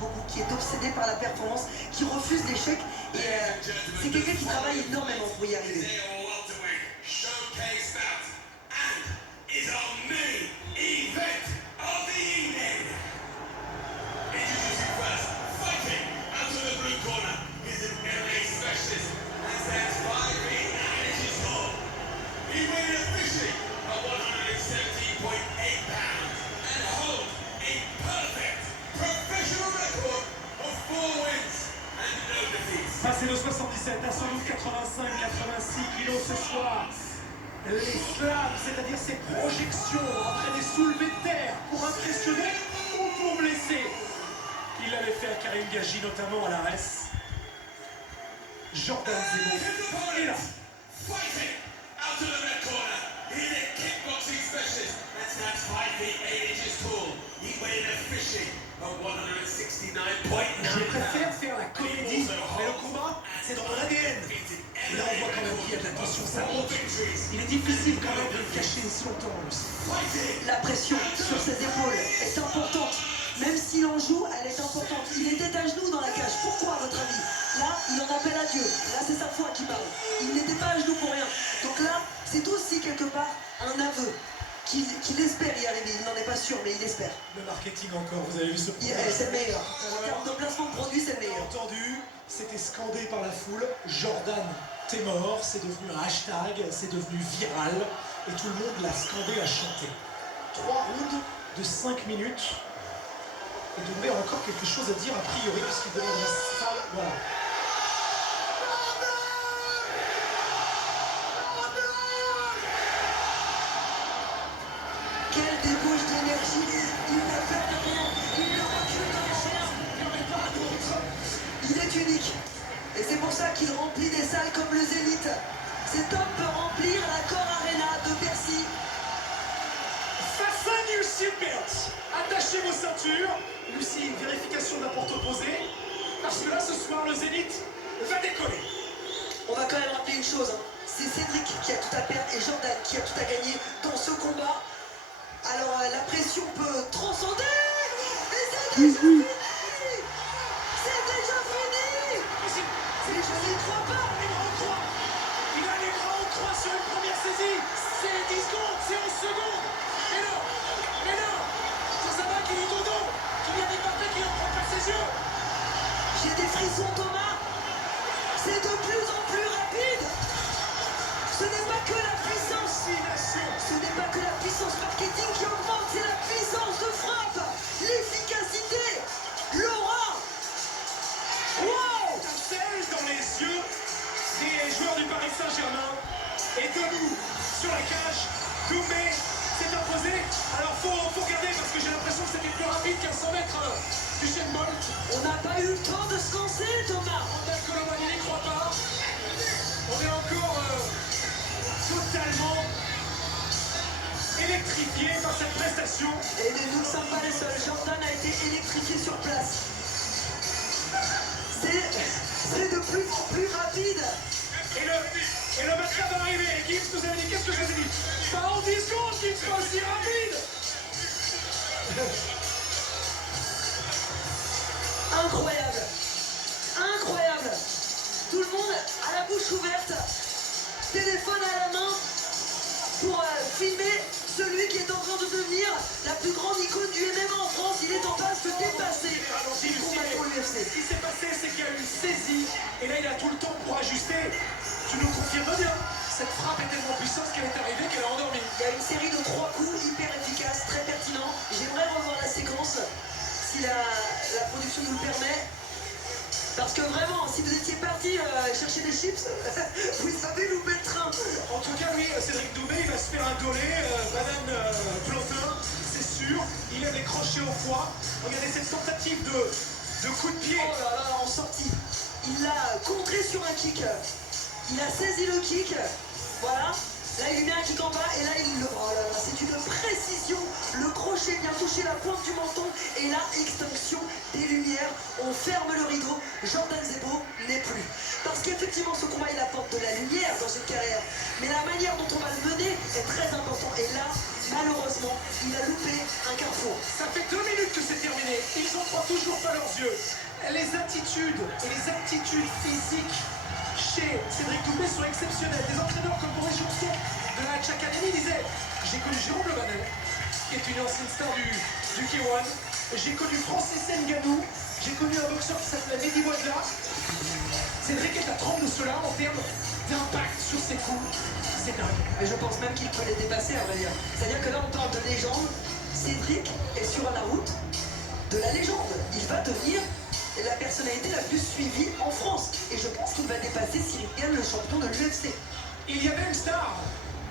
beaucoup, qui est obsédé par la performance, qui refuse l'échec. Et c'est quelqu'un qui travaille énormément pour y arriver. Passé de 77 à sans doute 85-86 kilos ce soir. Les slams, c'est-à-dire ces projections après des soulevés de terre pour impressionner ou pour blesser. Il l'avait fait à Karim Gaji, notamment à l'ARS. Jordan Zebo est là. Je préfère faire la comédie, mais le combat, c'est dans l'ADN. Là, on voit quand même qu'il y a de la tension, ça monte. Il est difficile quand même de le cacher si longtemps. La pression sur ses épaules est importante. Même s'il en joue, elle est importante. Il était à genoux dans la cage. Pourquoi, à votre avis? Là, il en appelle à Dieu. Là, c'est sa foi qui parle. Il n'était pas à genoux pour rien. Donc là, c'est aussi quelque part un aveu. Qu'il espère y arriver, il n'en est pas sûr, mais il espère. Le marketing encore, vous avez vu ce produit? C'est le meilleur. En termes de placement de produit, c'est le meilleur. Entendu, c'était scandé par la foule. Jordan, t'es mort, c'est devenu un hashtag, c'est devenu viral. Et tout le monde l'a scandé, a chanté. 3 rounds de 5 minutes. Et Doumbé a encore quelque chose à dire a priori, puisqu'il demande la salle. Voilà. Quelle débauche d'énergie. Il n'a peur de rien. Il ne recule dans les chairs. Il n'y en a pas d'autre. Il est unique. Et c'est pour ça qu'il remplit des salles comme le Zénith. Cet homme peut remplir l'Accor Arena de Bercy. Fasten your seatbelts. Attachez vos ceintures. Lucie, vérification de la porte opposée. Parce que là, ce soir, le Zénith va décoller. On va quand même rappeler une chose. C'est Cédric qui a tout à perdre et Jordan qui a tout à gagner dans ce combat. Alors la pression peut transcender. Et c'est déjà fini. C'est déjà fini. Il ne croit pas. Il a les bras en croix sur une première saisie. C'est 10 secondes, c'est 11 secondes. Mais non, c'est Sabah qui dit dodo, qui vient d'épater, qui ne prend pas ses yeux. J'ai des frissons, Thomas. C'est de plus en plus rapide. Ce n'est pas que la puissance. Ce n'est pas que la puissance marketing qui augmente, c'est la puissance de frappe, l'efficacité, l'aura. Wow! Dans les yeux des joueurs du Paris Saint-Germain. Et debout sur la cage, Doumbé s'est imposé. Alors faut regarder parce que j'ai l'impression que c'était plus rapide qu'un 100 mètres du Usain Bolt. On n'a pas eu le temps de se lancer, Thomas. Andal Colomani n'y croit pas. On est encore totalement électrifié par cette prestation. Et nous ne sommes pas les seuls. Jordan a été électrifié sur place. C'est de plus en plus rapide. Et le maître va arriver. Gibbs nous avait dit, qu'est-ce que je vous ai dit? Pas en 10 secondes, Gibbs, pas aussi rapide. Incroyable. Incroyable. Tout le monde a la bouche ouverte. Téléphone à la main pour filmer celui qui est en train de devenir la plus grande icône du MMA en France. Il est en passe de dépasser le combattant UFC. Ce qui s'est passé, c'est qu'il y a eu une saisie. Et là, il a tout le temps pour ajuster. Tu nous confirmes bien. Cette frappe est tellement puissante qu'elle est arrivée, qu'elle a endormi. Il y a une série de 3 coups hyper efficaces, très pertinents. J'aimerais revoir la séquence, si la production nous le permet. Parce que vraiment, si vous étiez parti chercher des chips, vous avez loupé le train. En tout cas, oui, Cédric Doumbé, il va se faire un dolé, banane plantain, c'est sûr. Il a des crochets au foie. Regardez cette tentative de coup de pied. Oh là là, en sortie. Il l'a contré sur un kick. Il a saisi le kick. Voilà. Là, il lui met un kick en bas et là, il le... Oh là là, c'est une précision. Le crochet vient toucher la pointe du menton et là, extinction des lumières. On ferme le rideau. Jordan Zebo n'est plus. Parce qu'effectivement, ce combat, il apporte de la lumière dans cette carrière. Mais la manière dont on va le mener est très importante. Et là, malheureusement, il a loupé un carrefour. Ça fait 2 minutes que c'est terminé. Ils n'en croient toujours pas leurs yeux. yeux. Les attitudes et les aptitudes physiques chez Cédric Doumbé sont exceptionnelles. Des entraîneurs comme Boris Johnson de la Hatch Academy disaient « J'ai connu Jérôme Le Banel, qui est une ancienne star du K1. J'ai connu Francis Ngannou. J'ai connu un boxeur qui s'appelait Mehdi Boisdar. Cédric est à 30 de cela en termes d'impact sur ses coups. C'est dingue. Mais je pense même qu'il peut les dépasser, à vrai dire. C'est-à-dire que là, on parle de légende. Cédric est sur la route de la légende. Il va devenir la personnalité la plus suivie en France. Et je pense qu'il va dépasser Cyril Gane, le champion de l'UFC. Il y avait une star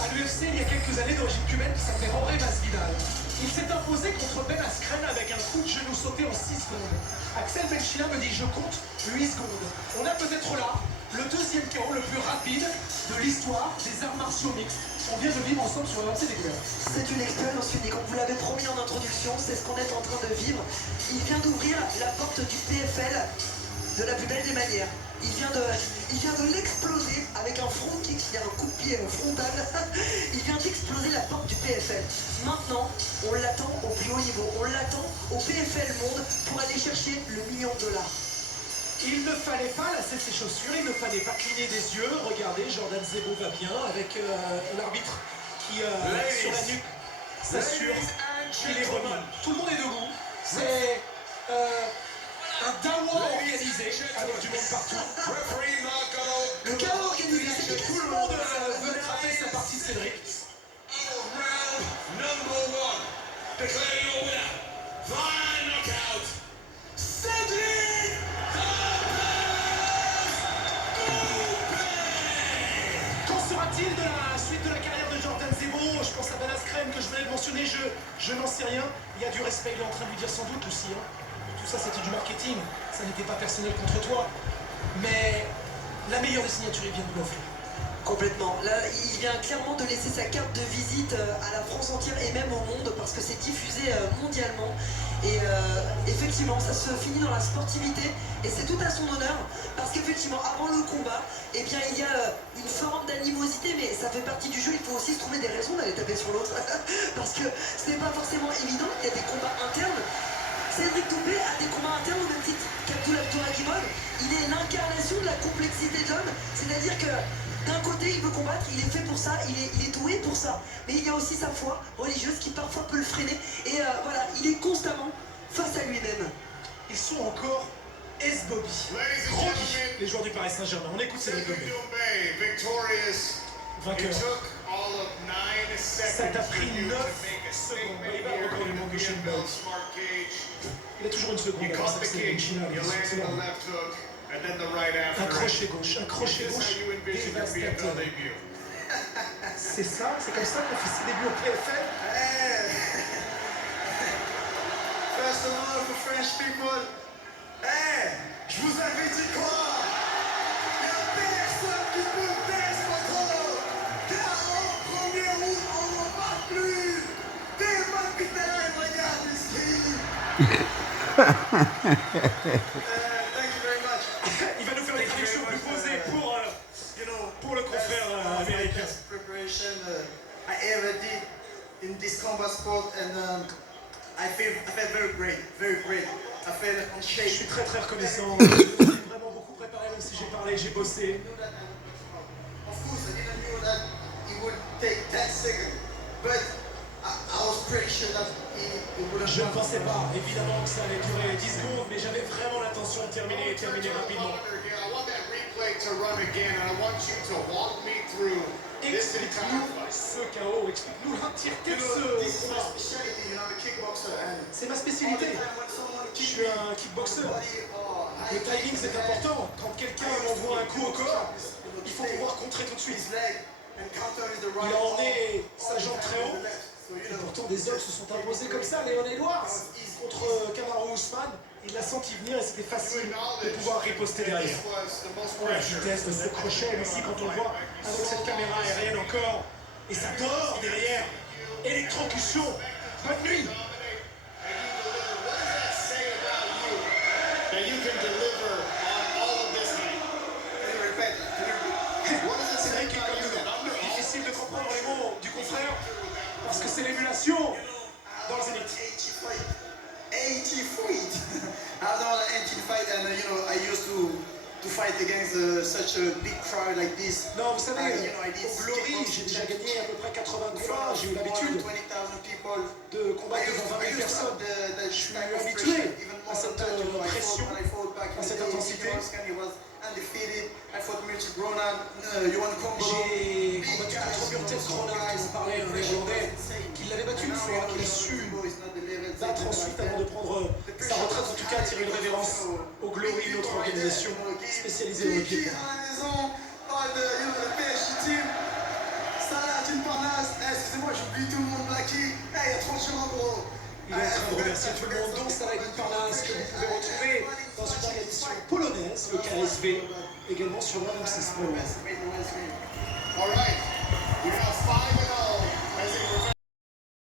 à l'UFC il y a quelques années d'origine cubaine qui s'appelait Jorge Masvidal. Il s'est imposé contre Ben Askren avec un coup de genou sauté en 6 secondes. Axel Benchina me dit je compte 8 secondes. On a peut-être là le deuxième KO le plus rapide de l'histoire des arts martiaux mixtes. On vient de vivre ensemble sur la découverte. C'est une expérience unique. On vous l'avait promis en introduction, c'est ce qu'on est en train de vivre. Il vient d'ouvrir la porte du PFL de la plus belle des manières. Il vient de l'exploser avec un front kick, il y a un coup de pied frontal. Il vient d'exploser la porte du PFL. Maintenant, on l'attend au plus haut niveau. On l'attend au PFL Monde pour aller chercher le $1 million. Il ne fallait pas lasser ses chaussures, il ne fallait pas cligner des yeux. Regardez, Jordan Zebo va bien avec l'arbitre qui, sur la nuque, s'assure qu'il est remis. Tout le monde est debout. C'est un dawa organisé avec du monde partout. Le chaos organisé, c'est Tout le monde veut attraper sa partie de Cédric. Qu'en sera-t-il de la suite de la carrière de Jordan Zebo? Je pense à Ben Askren que je venais de mentionner, je n'en sais rien. Il y a du respect, il est en train de lui dire sans doute aussi. Hein. Tout ça c'était du marketing, ça n'était pas personnel contre toi. Mais la meilleure des signatures, il vient de nous l'offrir. Complètement. Là, il vient clairement de laisser sa carte de visite à la France entière et même au monde parce que c'est diffusé mondialement. Et effectivement, ça se finit dans la sportivité et c'est tout à son honneur parce qu'effectivement, avant le combat, eh bien, il y a une forme d'animosité, mais ça fait partie du jeu. Il faut aussi se trouver des raisons d'aller taper sur l'autre parce que ce n'est pas forcément évident. Il y a des combats internes. Cédric Doumbé a des combats internes au même titre qu'Abdul Abdouragimov. Il est l'incarnation de la complexité de l'homme, c'est-à-dire que d'un côté, il veut combattre, il est fait pour ça, il est doué pour ça. Mais il y a aussi sa foi religieuse qui parfois peut le freiner. Et voilà, il est constamment face à lui-même. Ils sont encore S-Bobby. Groggy, les joueurs du Paris Saint-Germain. On écoute Cédric Doumbé. Vainqueur. Ça t'a pris 9 secondes. Il va reprendre le monde de Shane Bell. Il a toujours une seconde. Un crochet gauche dévastateur. C'est ça, c'est comme ça qu'on fait ses débuts au PFL. First of all, for French people, je vous avais dit quoi? Il n'y a personne qui peut faire ce contrôle. Car en premier round, on n'en parle plus. Des capitaines, regarde ici. Thank you very much. Il va nous faire des traductions plus posées pour le confrère américain. Preparation I ever did in this combat sport, and I feel very great, very great. I feel on Je shape. suis très reconnaissant. J'ai vraiment beaucoup préparé, même si j'ai parlé, j'ai bossé. Of course, I didn't know that it would take 10 seconds, but I was pretty sure that it would have. Je ne pensais pas, évidemment, que ça allait durer 10 secondes, mais j'avais vraiment l'intention de terminer rapidement. Explique-nous ce chaos, explique-nous l'entièreté de ce combat. C'est ma spécialité. Je suis un kickboxer. Le timing c'est important. Quand quelqu'un m'envoie un coup au corps, il faut pouvoir contrer tout de suite. Il a emmené sa jambe très haut. Et pourtant des hommes se sont imposés comme ça. Léon Edwards contre Kamaru Usman. Il l'a senti venir et c'était facile de pouvoir riposter derrière. La vitesse de ce crochet, ici quand on le voit avec cette caméra aérienne encore. Et ça dort derrière. Électrocution. Bonne nuit. C'est vrai qu'il est comme nous. Difficile de comprendre les mots du confrère parce que c'est l'émulation dans le zénith. 80 feet. I don't know to fight against such a big crowd like this. Non, vous savez, You know, I did au Glory, j'ai déjà gagné à peu près 80 combats, j'ai eu more than l'habitude 20,000 people. de combattre devant 20 000 personnes. Je suis habitué à cette pression, à cette intensité. J'ai combattu contre Björn Kronan, qui m'en parlait, un Néerlandais, qui l'avait battu une fois, qui a su battre ensuite avant de prendre sa retraite, en tout cas tirer une révérence au Glory, notre organisation spécialisée dans le pied. Excusez-moi, j'oublie tout le monde, Blacky. Hey, il y a trop de gens, gros. Il est en train de remercier tout le monde, dont Saladin Parnasse, que vous pouvez retrouver dans une organisation polonaise, le KSV, également sur l'RMC Sport. All right, we have 5